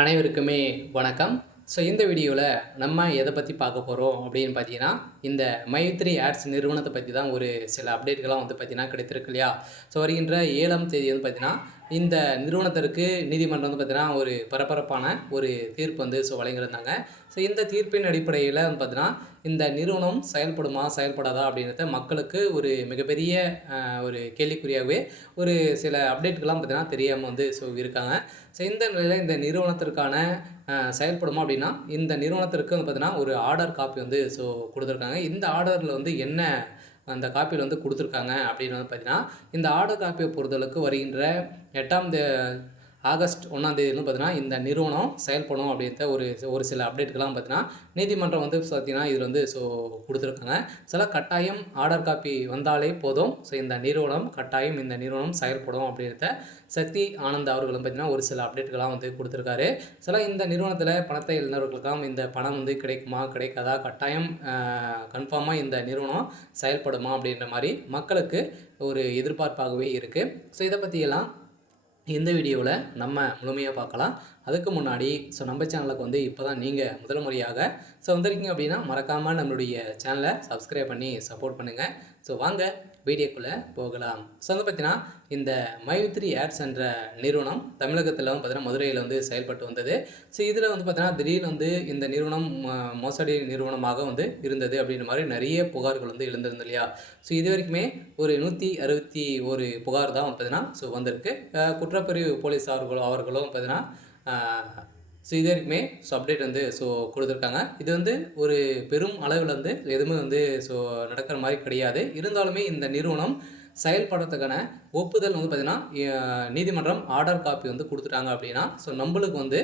அனைவருக்குமே வணக்கம். இந்த வீடியோவில் நம்ம எதை பற்றி பார்க்க போகிறோம் அப்படின்னு பார்த்தீங்கன்னா, இந்த மைத்ரி ஆட்ஸ் நிறுவனத்தை பற்றி தான் ஒரு சில அப்டேட்கள்லாம் பார்த்தீங்கன்னா கிடைத்திருக்கு இல்லையா? வருகின்ற 7ஆம் தேதி பார்த்தீங்கன்னா, இந்த நிறுவனத்திற்கு நீதிமன்றம் பார்த்தீங்கன்னா ஒரு பரபரப்பான ஒரு தீர்ப்பு வழங்கியிருந்தாங்க. இந்த தீர்ப்பின் அடிப்படையில் பார்த்தீங்கன்னா, இந்த நிறுவனம் செயல்படுமா செயல்படாதா அப்படின்றத மக்களுக்கு ஒரு மிகப்பெரிய ஒரு கேள்விக்குறியாகவே ஒரு சில அப்டேட்கள்லாம் பார்த்தீங்கன்னா தெரியாமல் இருக்காங்க. இந்த நிலையில் இந்த நிறுவனத்திற்கான செயல்படுமா அப்படின்னா, இந்த நிறுவனத்திற்கு பார்த்தீங்கன்னா ஒரு ஆர்டர் காப்பி குடுத்துருக்காங்க. இந்த ஆர்டர்ல என்ன அந்த காப்பியில குடுத்துருக்காங்க அப்படின்னு பார்த்தீங்கன்னா, இந்த ஆர்டர் காப்பிய பொறுத்தளவுக்கு வருகின்ற 8ஆம் ஆகஸ்ட் 1ஆம் தேதி பார்த்தீங்கன்னா, இந்த நிறுவனம் செயல்படும் அப்படின்ற ஒரு சில அப்டேட்கள்லாம் பார்த்தீங்கன்னா, நீதிமன்றம் பார்த்தீங்கன்னா இதில் குடுத்துருக்காங்க. கட்டாயம் ஆர்டர் காப்பி வந்தாலே போதும். இந்த நிறுவனம் கட்டாயம் இந்த நிறுவனம் செயல்படும் அப்படின்றத சக்தி ஆனந்த் அவர்களும் பார்த்தீங்கன்னா ஒரு சில அப்டேட்கள்லாம் குடுத்துருக்காரு. இந்த நிறுவனத்தில் பணத்தை இழந்தவர்களுக்கெல்லாம் இந்த பணம் கிடைக்குமா கிடைக்காதா, கட்டாயம் கன்ஃபார்மாக இந்த நிறுவனம் செயல்படுமா அப்படின்ற மாதிரி மக்களுக்கு ஒரு எதிர்பார்ப்பாகவே இருக்குது. இதை பற்றியெல்லாம் இந்த வீடியோவில் நம்ம முழுமையாக பார்க்கலாம். அதுக்கு முன்னாடி நம்ம சேனலுக்கு இப்போ தான் நீங்கள் முதல் முறையாக வந்திருக்கீங்க அப்படின்னா மறக்காமல் நம்மளுடைய சேனலை சப்ஸ்கிரைப் பண்ணி சப்போர்ட் பண்ணுங்கள். வாங்க வீடியோக்குள்ளே போகலாம். பார்த்தீங்கன்னா, இந்த மைத்ரி ஆட்ஸ் என்ற நிறுவனம் தமிழகத்தில் பார்த்தீங்கன்னா மதுரையில் செயல்பட்டு வந்தது. இதில் பார்த்தீங்கன்னா திடீர்னு இந்த நிறுவனம் மோசடி நிறுவனமாக இருந்தது அப்படின்ற மாதிரி நிறைய புகார்கள் எழுந்திருந்தது இல்லையா? இது வரைக்குமே ஒரு 161 புகார் தான் பார்த்தீங்கன்னா வந்திருக்கு. குற்றப்பிரிவு போலீஸார்களும் அவர்களும் பார்த்தீங்கன்னா இது வரைக்குமே அப்டேட் கொடுத்துருக்காங்க. இது ஒரு பெரும் அளவில் எதுவுமே நடக்கிற மாதிரி கிடையாது. இருந்தாலுமே இந்த நிறுவனம் செயல்படுறதுக்கான ஒப்புதல் பார்த்தீங்கன்னா நீதிமன்றம் ஆர்டர் காப்பி கொடுத்துட்டாங்க அப்படின்னா நம்மளுக்கு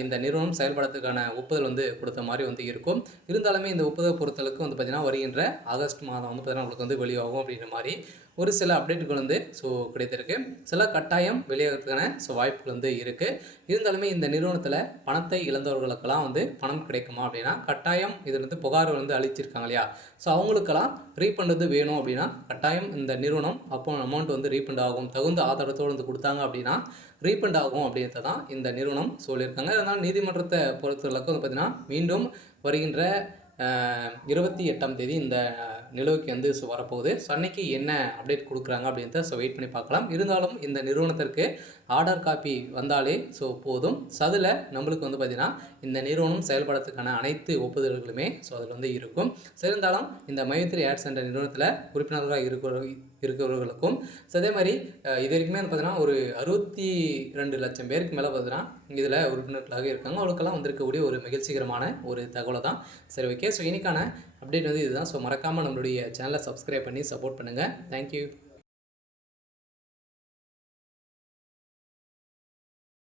இந்த நிறுவனம் செயல்படுறதுக்கான ஒப்புதல் கொடுத்த மாதிரி இருக்கும். இருந்தாலுமே இந்த ஒப்புதல் பொறுத்தளவுக்கு பார்த்தீங்கன்னா வருகின்ற ஆகஸ்ட் மாதம் பார்த்தீங்கன்னா உங்களுக்கு வெளியாகும் அப்படின்ற மாதிரி ஒரு சில அப்டேட்டுகள் கிடைத்திருக்கு. கட்டாயம் வெளியாகிறதுக்கான வாய்ப்புகள் இருக்குது. இருந்தாலுமே இந்த நிறுவனத்தில் பணத்தை இழந்தவர்களுக்கெல்லாம் பணம் கிடைக்குமா அப்படின்னா, கட்டாயம் இதில் புகார் அளிச்சிருக்காங்க இல்லையா? அவங்களுக்கெல்லாம் ரீஃபண்ட் வேணும் அப்படின்னா கட்டாயம் இந்த நிறுவனம் அமௌண்ட் ரீஃபண்ட் ஆகும். தகுந்த ஆதாரத்தோடு கொடுத்தாங்க அப்படின்னா ரீஃபண்ட் ஆகும் அப்படின்றத தான் இந்த நிறுவனம் சொல்லியிருக்காங்க. அதனால் நீதிமன்றத்தை பொறுத்தளவுக்கு பார்த்தீங்கன்னா மீண்டும் வருகின்ற 28ஆம் தேதி இந்த நிலவுக்கு வரப்போகுது. அன்னைக்கு என்ன அப்டேட் கொடுக்குறாங்க அப்படின்றத வெயிட் பண்ணி பார்க்கலாம். இருந்தாலும் இந்த நிறுவனத்திற்கு ஆர்டர் காப்பி வந்தாலே போதும். அதில் நம்மளுக்கு பார்த்தீங்கன்னா இந்த நிறுவனம் செயல்படுறதுக்கான அனைத்து ஒப்புதல்களுமே அதில் இருக்கும். இருந்தாலும் இந்த மைத்ரி ஆட்ஸ் என்ற நிறுவனத்தில் உறுப்பினர்களாக இருக்கிறவர்களுக்கும் அதே மாதிரி இது வரைக்குமே பார்த்தீங்கன்னா ஒரு 62 லட்சம் பேருக்கு மேலே பார்த்தீங்கன்னா இதில் உறுப்பினர்களாக இருக்காங்க. அவங்களுக்கெல்லாம் வந்திருக்கக்கூடிய ஒரு மகிழ்ச்சிகரமான ஒரு தகவலை தான். ஓகே. இன்னைக்கான அப்டேட் இதுதான். மறக்காமல் நம்மளுடைய சேனலை சப்ஸ்கிரைப் பண்ணி சப்போர்ட் பண்ணுங்கள். தேங்க்யூ.